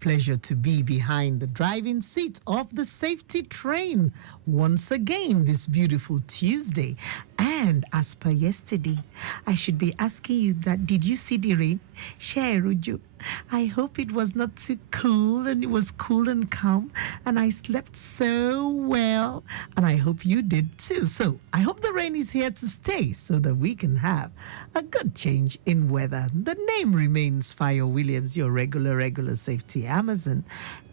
Pleasure to be behind the driving seat of the safety train once again this beautiful Tuesday. And as per yesterday, I should be asking you that did you see the rain? Share, Ruju. I hope it was not too cool and it was cool and calm and I slept so well and I hope you did too. So I hope the rain is here to stay so that we can have a good change in weather. The name remains Fayo Williams, your regular safety Amazon.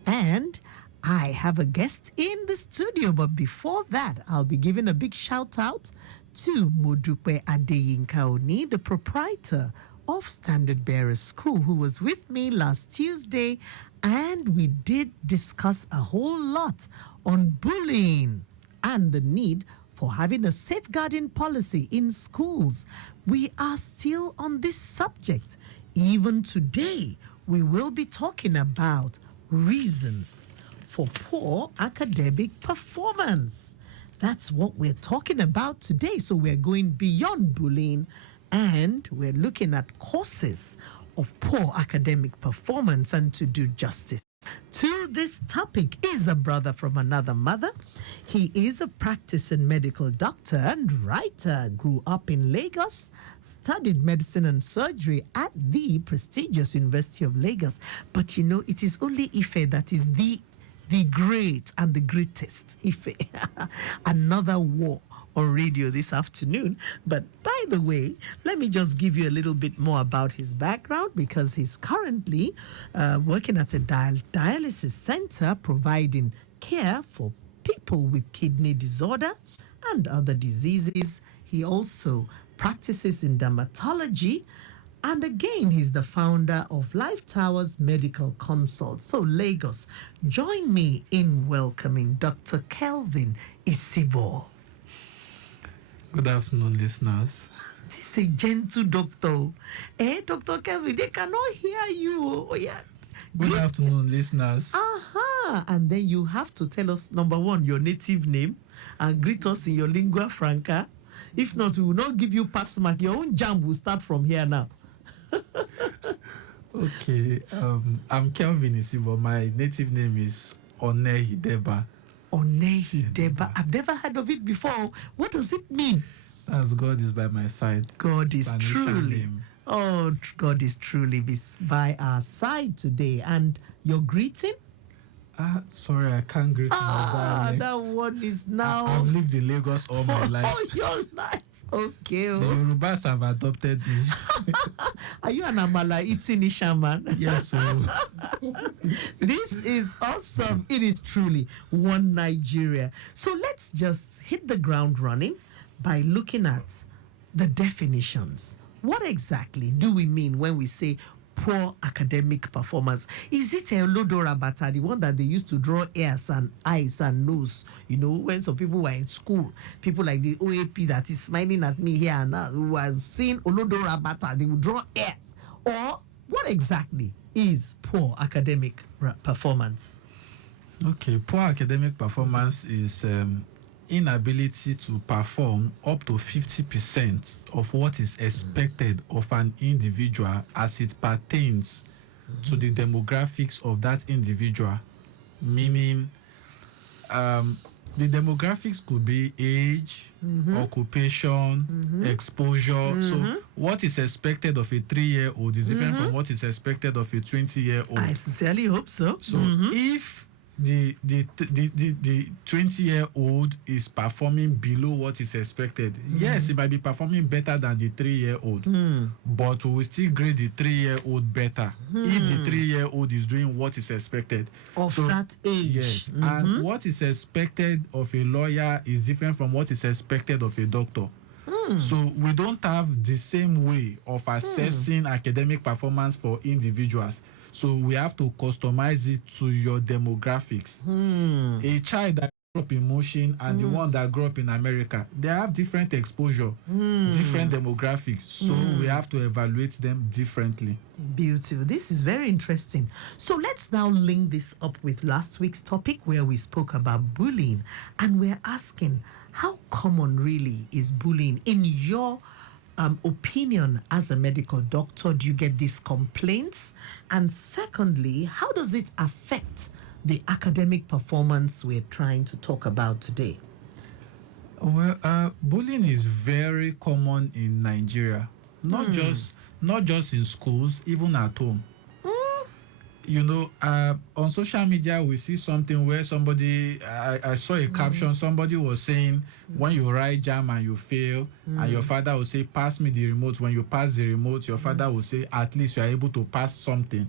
And I have a guest in the studio, but before that, I'll be giving a big shout out to Modupe Adeyinka Oni, the proprietor of Standard Bearer School, who was with me last Tuesday, and we did discuss a whole lot on bullying and the need for having a safeguarding policy in schools. We are still on this subject. Even today, we will be talking about reasons for poor academic performance. That's what we're talking about today. So we're going beyond bullying and we're looking at causes of poor academic performance. And to do justice to this topic is a brother from another mother. He is a practicing medical doctor and writer, grew up in Lagos, studied medicine and surgery at the prestigious University of Lagos. But you know, it is only Ife that is the great and the greatest. Ife. Another war on radio this afternoon. But by the way, let me just give you a little bit more about his background because he's currently working at a dialysis center providing care for people with kidney disorder and other diseases. He also practices in dermatology. And again, he's the founder of Life Towers Medical Consult. So Lagos, join me in welcoming Dr. Kelvin Isibor. Good afternoon, listeners. This is a gentle doctor. Dr. Kelvin, they cannot hear you. Oh, yeah. Good afternoon, listeners. And then you have to tell us, number one, your native name and greet us in your lingua franca. If not, we will not give you pass mark. Your own jam will start from here now. Okay, I'm Kelvin Isibor. My native name is Onehideba. Onehideba. I've never heard of it before. What does it mean? As God is by my side. God is truly. Name. Oh, God is truly by our side today. And your greeting? Sorry, I can't greet my dialect. That one is now. I've lived in Lagos all my life. All your life. Okay. The Yorubas have adopted me. Are you an Amala eating shaman? Yes. So. This is awesome. It is truly one Nigeria. So let's just hit the ground running by looking at the definitions. What exactly do we mean when we say poor academic performance? Is it a Lodorabata, the one that they used to draw ears and eyes and nose? You know, when some people were in school, people like the OAP that is smiling at me here and now, who are seeing Olodorabata, they would draw ears. Or what exactly is poor academic performance? Okay, poor academic performance is inability to perform up to 50% of what is expected of an individual as it pertains to the demographics of that individual. Meaning, the demographics could be age, occupation, exposure. So what is expected of a 3-year-old is different from what is expected of a 20-year-old. I sincerely hope so. So if the 20-year-old is performing below what is expected, yes, it might be performing better than the 3-year-old, but we will still grade the 3-year-old better if the 3-year-old is doing what is expected of that age. Yes, and what is expected of a lawyer is different from what is expected of a doctor. So we don't have the same way of assessing academic performance for individuals. So we have to customize it to your demographics. A child that grew up in Motion and the one that grew up in America, they have different exposure, different demographics. So we have to evaluate them differently. Beautiful. This is very interesting. So let's now link this up with last week's topic where we spoke about bullying. And we're asking, how common really is bullying in your opinion as a medical doctor? Do you get these complaints? And secondly, how does it affect the academic performance we're trying to talk about today? Well, bullying is very common in Nigeria, not just in schools, even at home. On social media, we see something where I saw a caption, somebody was saying, when you write jam and you fail, and your father will say, pass me the remote. When you pass the remote, your father will say, at least you are able to pass something.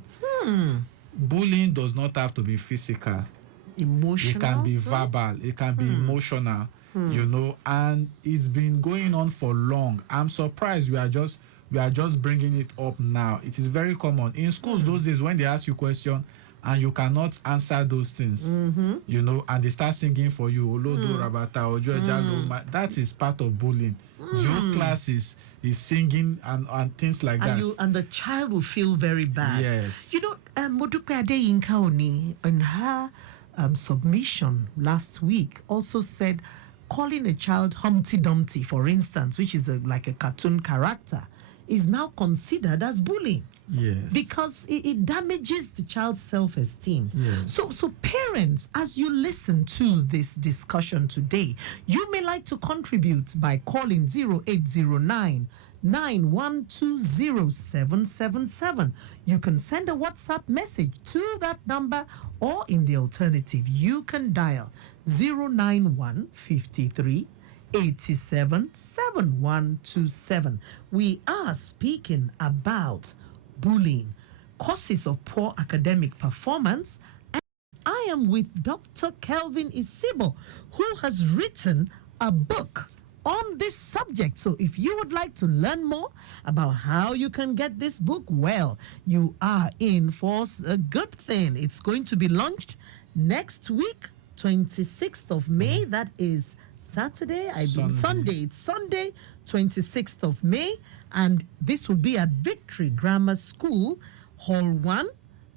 Bullying does not have to be physical. Emotional? It can be verbal, it can be emotional, and it's been going on for long. I'm surprised we are just bringing it up now. It is very common in schools those days when they ask you question and you cannot answer those things, and they start singing for you, Olodo Rabata, Ojo Ejalo. That is part of bullying. The whole class is singing and things like that. And the child will feel very bad. Yes. Modupe Adeyinka Oni, in her submission last week, also said calling a child Humpty Dumpty, for instance, which is like a cartoon character, is now considered as bullying. Yes. Because it damages the child's self-esteem. Yes. So parents, as you listen to this discussion today, you may like to contribute by calling 0809 9120777. You can send a WhatsApp message to that number, or in the alternative, you can dial 091 53 87 7127. We are speaking about bullying, causes of poor academic performance, and I am with Dr. Kelvin Isibor, who has written a book on this subject. So if you would like to learn more about how you can get this book, well, you are in for a good thing. It's going to be launched next week, 26th of May. That is Saturday, Sunday. It's Sunday, 26th of May. And this will be at Victory Grammar School, Hall 1,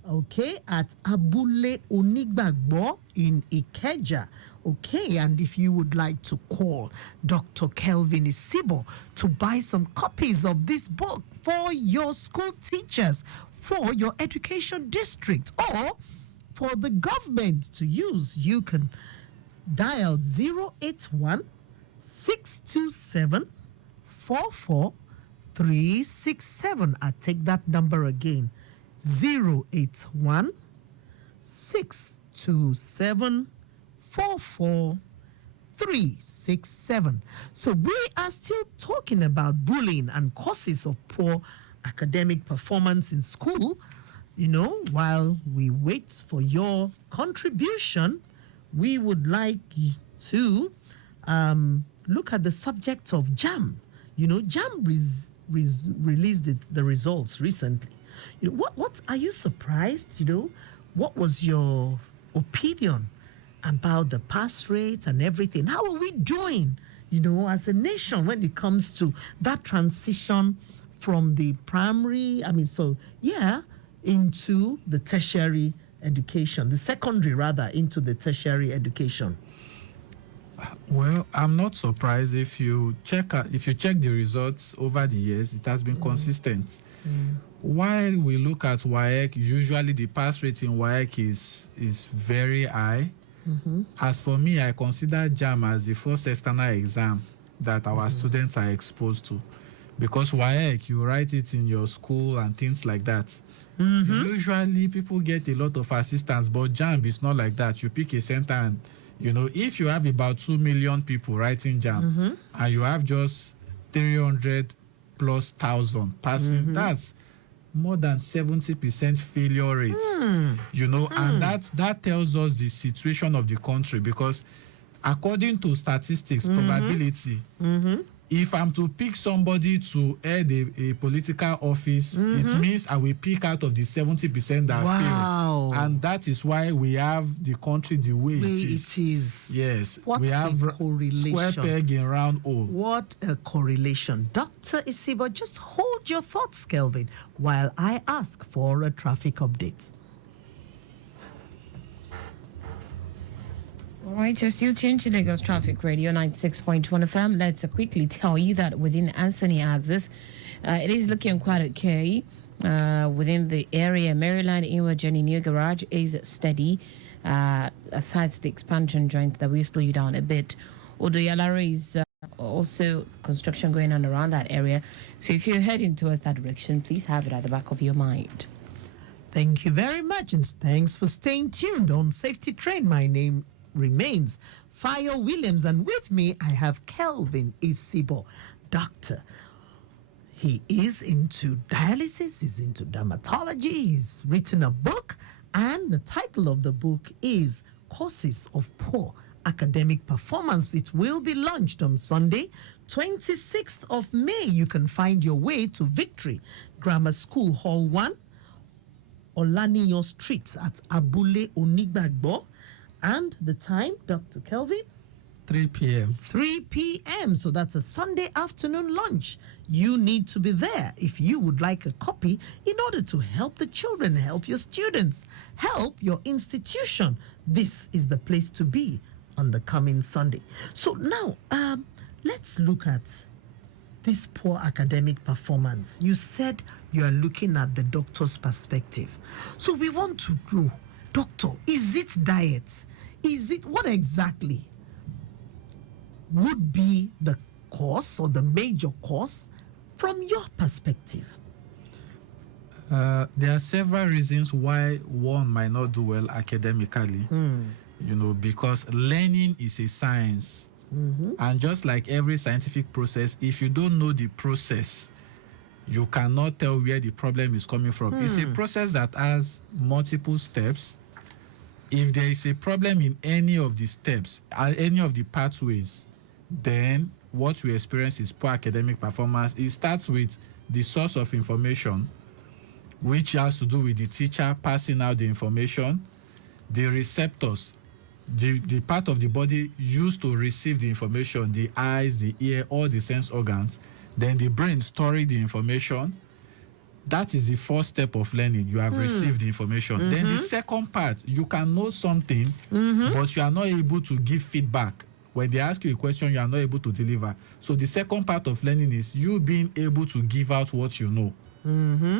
okay, at Abule Onigbagbo in Ikeja. Okay, and if you would like to call Dr. Kelvin Isibor to buy some copies of this book for your school teachers, for your education district, or for the government to use, you can dial 081 627 44367. I take that number again, 081 627 44367. So we are still talking about bullying and causes of poor academic performance in school. While we wait for your contribution, we would like to look at the subject of JAM. JAM released the results recently. What are you surprised? What was your opinion about the pass rate and everything? How are we doing, as a nation when it comes to that transition from the primary, into the tertiary education, the secondary rather, into the tertiary education? Well, I'm not surprised. If you check the results over the years, it has been consistent. While we look at WAEC, usually the pass rate in WAEC is very high. As for me, I consider JAM as the first external exam that our students are exposed to, because WAEC, you write it in your school and things like that. Usually people get a lot of assistance, but JAM is not like that. You pick a center and if you have about 2 million people writing JAM and you have just 300 plus thousand passing, that's more than 70% failure rate. And that tells us the situation of the country, because according to statistics, probability, if I'm to pick somebody to head a political office, it means I will pick out of the 70% that fail. And that is why we have the country the way it is. Yes. What we have a correlation. Square peg in round hole. What a correlation. Dr. Isibor, just hold your thoughts, Kelvin, while I ask for a traffic update. All right, you're still tuned to Lagos Traffic Radio 96.1 FM. Let's quickly tell you that within Anthony Axis, it is looking quite okay. Within the area, Maryland Inward Journey New Garage is steady. Aside the expansion joint that will slow you down a bit. Although Yalara is also construction going on around that area. So if you're heading towards that direction, please have it at the back of your mind. Thank you very much, and thanks for staying tuned on Safety Train. My name remains Fayo Williams, and with me I have Kelvin Isibor, doctor. He is into dialysis, he's into dermatology, he's written a book, and the title of the book is Causes of Poor Academic Performance. It will be launched on Sunday, 26th of May. You can find your way to Victory Grammar School, Hall 1, Olaniyo Street at Abule Onigbagbo. And the time, Dr. Kelvin? 3 p.m. 3 p.m. So that's a Sunday afternoon lunch. You need to be there if you would like a copy in order to help the children, help your students, help your institution. This is the place to be on the coming Sunday. So now, let's look at this poor academic performance. You said you are looking at the doctor's perspective. So we want to know, doctor, is it diet? Is it, what exactly would be the cause or the major cause from your perspective? There are several reasons why one might not do well academically. Because learning is a science. And just like every scientific process, if you don't know the process, you cannot tell where the problem is coming from. It's a process that has multiple steps. If there is a problem in any of the steps, any of the pathways, then what we experience is poor academic performance. It starts with the source of information, which has to do with the teacher passing out the information, the receptors, the part of the body used to receive the information, the eyes, the ear, all the sense organs, then the brain storing the information. That is the first step of learning. You have received the information. Then the second part, you can know something, but you are not able to give feedback. When they ask you a question, you are not able to deliver. So the second part of learning is you being able to give out what you know.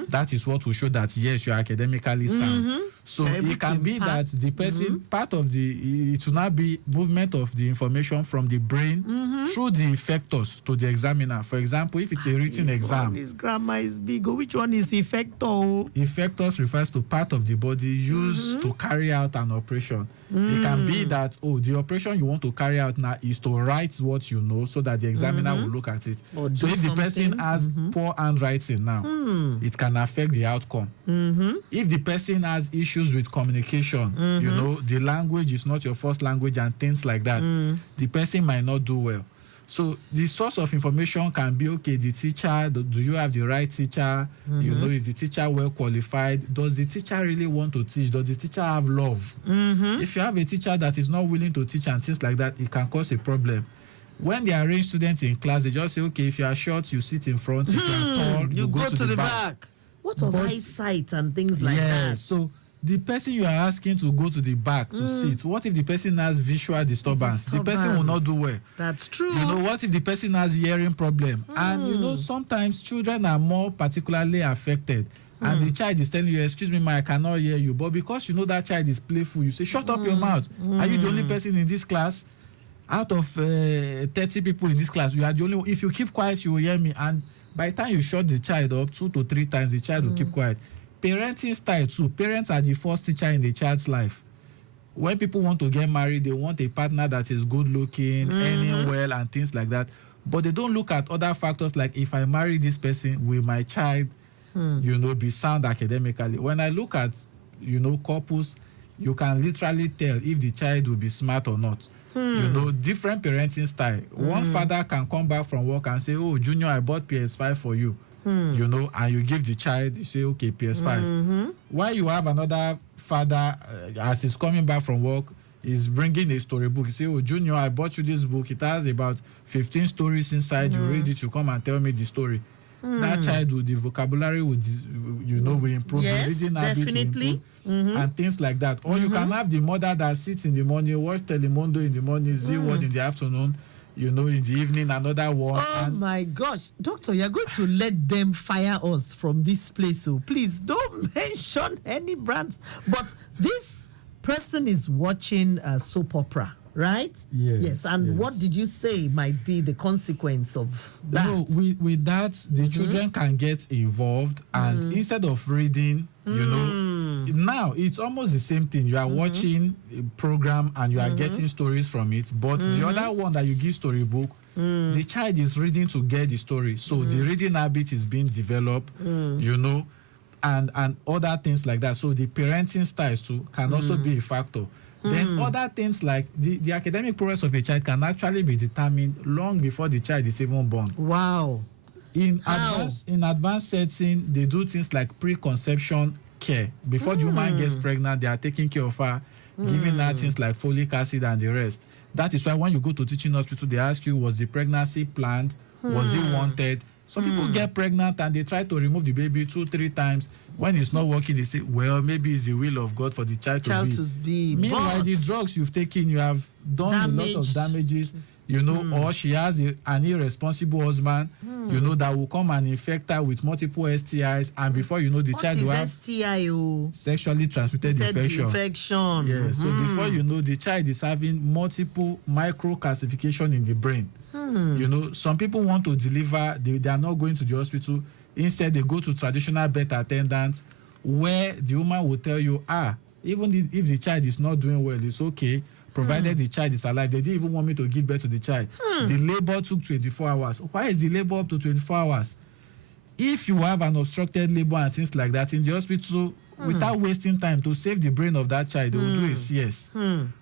That is what will show that, yes, you are academically sound. So it can be that the person, part of it will not be movement of the information from the brain through the effectors to the examiner. For example, if it's a written exam. This grammar is big. Which one is effector? Effectors refers to part of the body used to carry out an operation. It can be that, the operation you want to carry out now is to write what you know so that the examiner will look at it. So if the person has poor handwriting now, it can affect the outcome. If the person has issues with communication, the language is not your first language and things like that, the person might not do well. So the source of information can be, the teacher, do you have the right teacher? Is the teacher well qualified? Does the teacher really want to teach? Does the teacher have love? If you have a teacher that is not willing to teach and things like that, it can cause a problem. When they arrange students in class, they just say, if you are short, you sit in front. If you are tall, you go to the back. What of eyesight and things like that? So the person you are asking to go to the back to sit, what if the person has visual disturbance? The person will not do well. That's true. What if the person has hearing problem? And sometimes children are more particularly affected. And the child is telling you, excuse me, ma, I cannot hear you. But because you know that child is playful, you say, shut up your mouth. Are you the only person in this class? Out of 30 people in this class, you are the only one. If you keep quiet, you will hear me. And by the time you shut the child up 2 to 3 times, the child will keep quiet. Parenting style too. Parents are the first teacher in the child's life. When people want to get married, they want a partner that is good looking, earning well, and things like that. But they don't look at other factors like, if I marry this person, will my child, be sound academically? When I look at, couples, you can literally tell if the child will be smart or not. Different parenting style. One father can come back from work and say, Junior, I bought PS5 for you. And you give the child, you say, okay, PS5. While you have another father, as he's coming back from work, is bringing a storybook. You say, Junior, I bought you this book. It has about 15 stories inside. You read it, you come and tell me the story. That child, the vocabulary would, will improve. Yes, the reading habits definitely. and things like that. Or you can have the mother that sits in the morning, watch Telemundo in the morning, Z1 in the afternoon, in the evening, another one. Oh my gosh. Doctor, you're going to let them fire us from this place. So please don't mention any brands. But this person is watching a soap opera, right? Yes. And what did you say might be the consequence of that? No, with that, the children can get involved, and instead of reading, now it's almost the same thing. You are watching a program and you are getting stories from it, but the other one that you give storybook, the child is reading to get the story. So the reading habit is being developed, and other things like that. So the parenting styles too can also be a factor. Then other things like the academic progress of a child can actually be determined long before the child is even born. Wow. In advanced setting, they do things like preconception care. Before the woman gets pregnant, they are taking care of her, giving her things like folic acid and the rest. That is why when you go to teaching hospital, they ask you, was the pregnancy planned? Was it wanted? Some people get pregnant and they try to remove the baby 2-3 times. When it's not working, they say, well, maybe it's the will of God for the child to be. Meanwhile, the drugs you've taken, you have done a lot of damages, or she has an irresponsible husband, that will come and infect her with multiple STIs, and before you know, the child will have STI? Sexually transmitted infection. Yeah, so before you know, the child is having multiple micro-calcification in the brain. Some people want to deliver, they are not going to the hospital. Instead, they go to traditional birth attendants, where the woman will tell you, even if the child is not doing well, it's okay, provided the child is alive. They didn't even want me to give birth to the child. The labor took 24 hours. Why is the labor up to 24 hours? If you have an obstructed labor and things like that in the hospital, without wasting time to save the brain of that child, they will do a CS.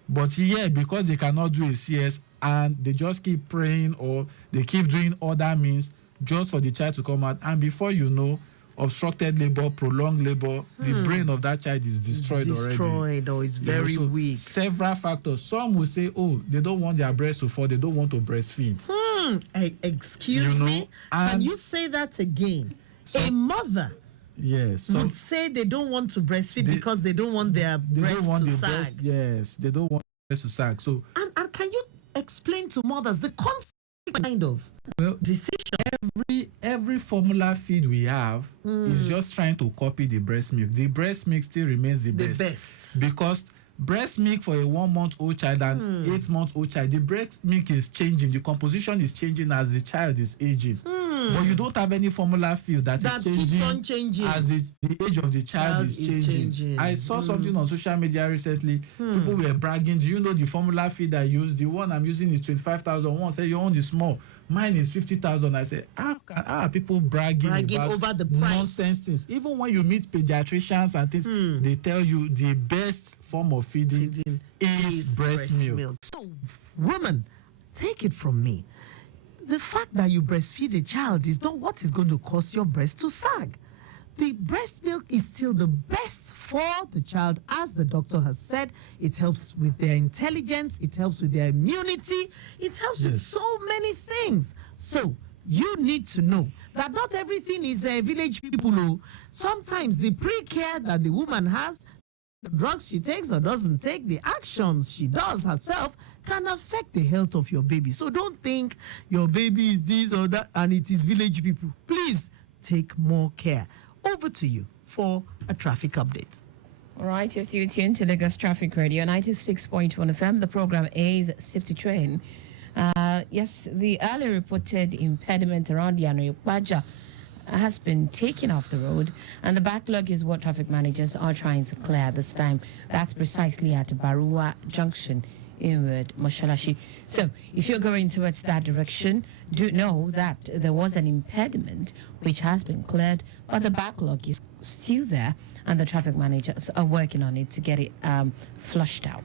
But here, because they cannot do a CS and they just keep praying or they keep doing other means just for the child to come out, and before you know, obstructed labor, prolonged labor, the brain of that child is destroyed already. Or it's very weak. Several factors. Some will say, they don't want their breast to fall, they don't want to breastfeed. Excuse me? Can you say that again? A mother would say they don't want to breastfeed because they don't want their breast to sag. Yes, they don't want breast to sag. So, and can you explain to mothers the concept kind of decision? Every formula feed we have is just trying to copy the breast milk. The breast milk still remains the best. Because breast milk for a 1-month-old child and 8-month-old child, the breast milk is changing. The composition is changing as the child is aging. But you don't have any formula feed that is keeps on changing as the age of the child is changing. I saw something on social media recently. People were bragging. Do you know the formula feed I use? The one I'm using is 25,000. One said your own is small. Mine is 50,000. I said, how are people bragging about over the price? Nonsense things? Even when you meet pediatricians and things, they tell you the best form of feeding is breast milk. So, woman, take it from me. The fact that you breastfeed a child is not what is going to cause your breast to sag. The breast milk is still the best for the child. As the doctor has said, it helps with their intelligence, it helps with their immunity, it helps with so many things. So you need to know that not everything is village people who sometimes the pre-care that the woman has, the drugs she takes or doesn't take, the actions she does herself can affect the health of your baby. So don't think your baby is this or that and it is village people. Please take more care. Over to you for a traffic update. All right, you're still tuned to Lagos Traffic Radio 96.1 FM. The program is Safety Train. Yes, the early reported impediment around Yano Ipaja has been taken off the road, and the backlog is what traffic managers are trying to clear this time. That's precisely at Barua Junction inward Moshalashi. So if you're going towards that direction, do know that there was an impediment which has been cleared, but the backlog is still there, and the traffic managers are working on it to get it flushed out.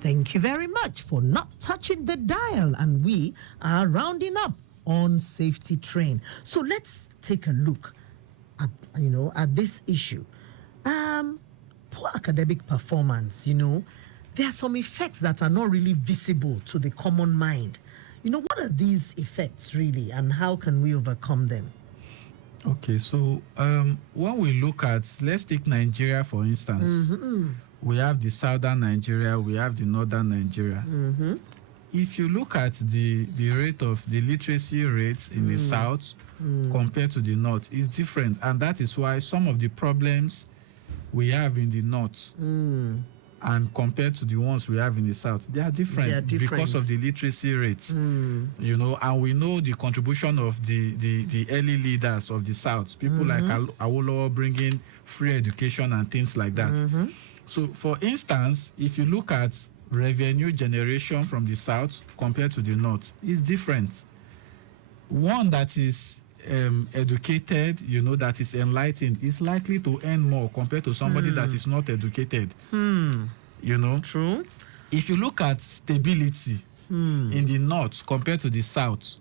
Thank you very much for not touching the dial, and we are rounding up on Safety Train. So let's take a look at this issue. Poor academic performance, there are some effects that are not really visible to the common mind. What are these effects really, and how can we overcome them? Okay, so when we look at, let's take Nigeria for instance. We have the southern Nigeria, we have the northern Nigeria. If you look at the rate of the literacy rates in the south compared to the north, it's different, and that is why some of the problems we have in the north and compared to the ones we have in the south, they are different, because of the literacy rates. You know, and we know the contribution of the early leaders of the south, people like Awolowo bringing free education and things like that. So for instance, if you look at revenue generation from the south compared to the north, is different. One that is educated, you know, that is enlightened, is likely to earn more compared to somebody that is not educated. You know, True. if you look at stability in the north compared to the south,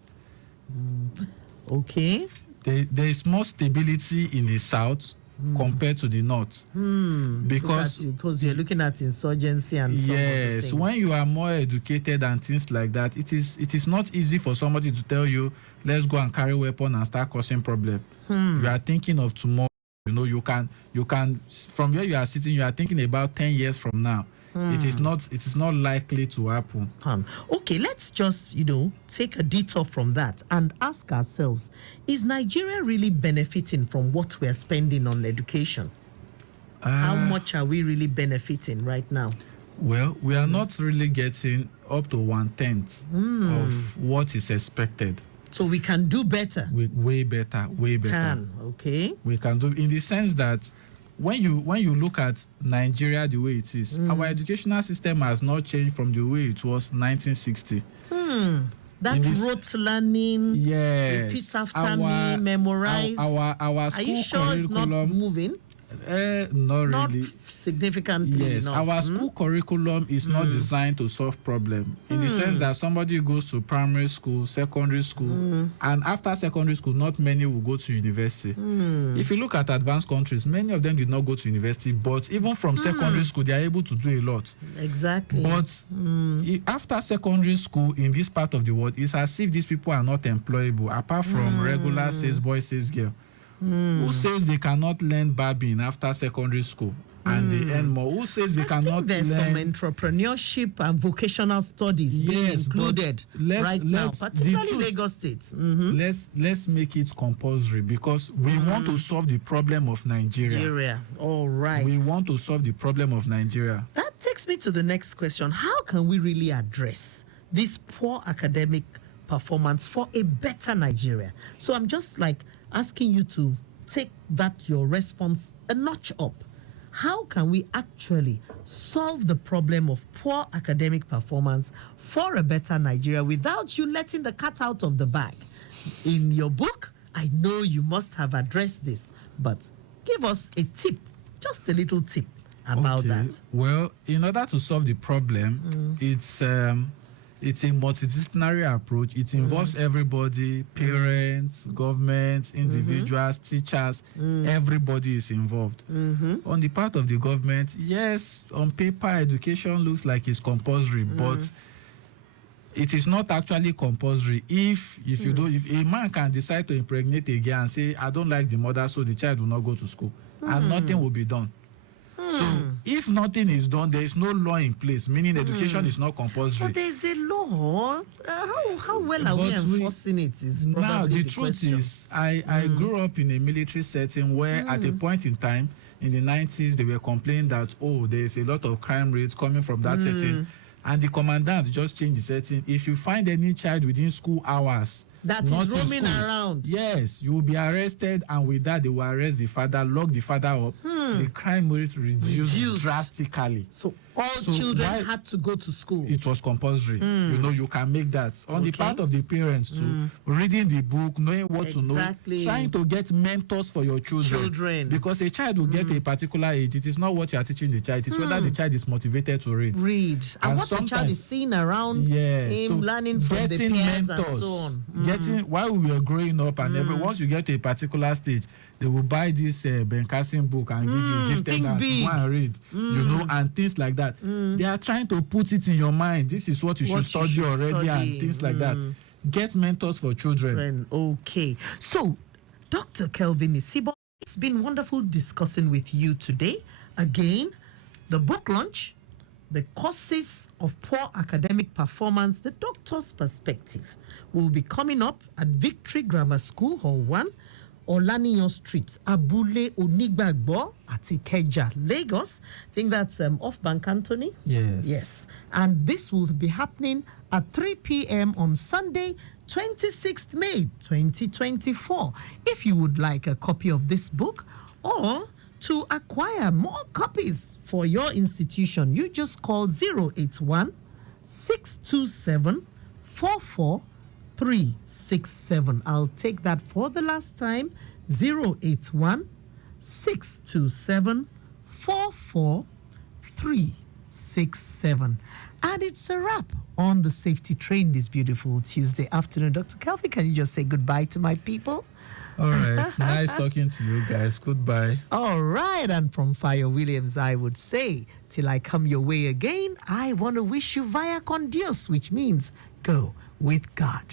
Okay. there is more stability in the south compared to the north. Because you're looking at insurgency and some of the yes, things. when you are more educated and things like that, it is not easy for somebody to tell you, let's go and carry weapon and start causing problem. You are thinking of tomorrow. You know, you can from where you are sitting, you are thinking about 10 years from now. It is not likely to happen. Okay, let's just, take a detour from that and ask ourselves, is Nigeria really benefiting from what we're spending on education? How much are we really benefiting right now? Well, we are not really getting up to 1/10 of what is expected. So we can do better. Way better. Okay. We can do, in the sense that when you look at Nigeria the way it is, our educational system has not changed from the way it was 1960. That rote learning, yes, repeat after me, memorize. Our school Are you sure it's not moving? Not really. Significantly yes, enough. our school curriculum is not designed to solve problem, in the sense that somebody goes to primary school, secondary school, and after secondary school, not many will go to university. If you look at advanced countries, many of them did not go to university, but even from secondary school, they are able to do a lot. Exactly. But after secondary school in this part of the world, it's as if these people are not employable, apart from regular sales boy, sales girl. Who says they cannot learn barbing after secondary school and they earn more? Who says they cannot there's learn? some entrepreneurship and vocational studies being included right now, particularly Lagos State. Let's make it compulsory, because we want to solve the problem of Nigeria. All right. We want to solve the problem of Nigeria. That takes me to the next question. How can we really address this poor academic performance for a better Nigeria? So I'm just asking you to take your response a notch up. How can we actually solve the problem of poor academic performance for a better Nigeria without you letting the cat out of the bag? In your book, I know you must have addressed this, but give us a tip, just a little tip about that. Well, in order to solve the problem, it's a multidisciplinary approach. It involves everybody, parents, government, individuals, teachers, everybody is involved. On the part of the government, yes, on paper, education looks like it's compulsory, but it is not actually compulsory. If a man can decide to impregnate a girl and say, I don't like the mother, so the child will not go to school, and nothing will be done. So if nothing is done, there is no law in place, meaning education is not compulsory. But there's a law. How well are we enforcing it is probably now the truth question. is, I grew up in a military setting where at a point in time in the 90s they were complaining that there is a lot of crime rates coming from that setting, and the commandant just changed the setting. If you find any child within school hours that is roaming around, yes, you will be arrested, and with that they will arrest the father, lock the father up. The crime rate reduced drastically. So children had to go to school. It was compulsory. You can make that. On the part of the parents too, reading the book, knowing what to know, trying to get mentors for your children. Because a child will get a particular age. It is not what you are teaching the child. It is whether the child is motivated to read. And what the child is seeing around him, learning from the peers mentors, and so on. While we were growing up and once you get to a particular stage, they will buy this Ben Carson book and give them that to go and read, and things like that. They are trying to put it in your mind. This is what you should study already and things like that. Get mentors for children. Okay. So Dr. Kelvin Isibor. It's been wonderful discussing with you today. Again, the book launch, the causes of poor academic performance, the doctor's perspective, will be coming up at Victory Grammar School, Hall 1, Olaniyan Street, Abule Onigbagbo, Atikeja, Lagos. I think that's off Bank Anthony. Yes. Yes. And this will be happening at 3 p.m. on Sunday, 26th May 2024. If you would like a copy of this book or to acquire more copies for your institution, you just call 081 627 44367. I'll take that for the last time. 081 627 44367. And it's a wrap on the safety train this beautiful Tuesday afternoon. Dr. Kelvin, can you just say goodbye to my people? All right. It's nice talking to you guys. Goodbye. All right. And from Fayo Williams, I would say, till I come your way again, I want to wish you vaya con Dios, which means go with God.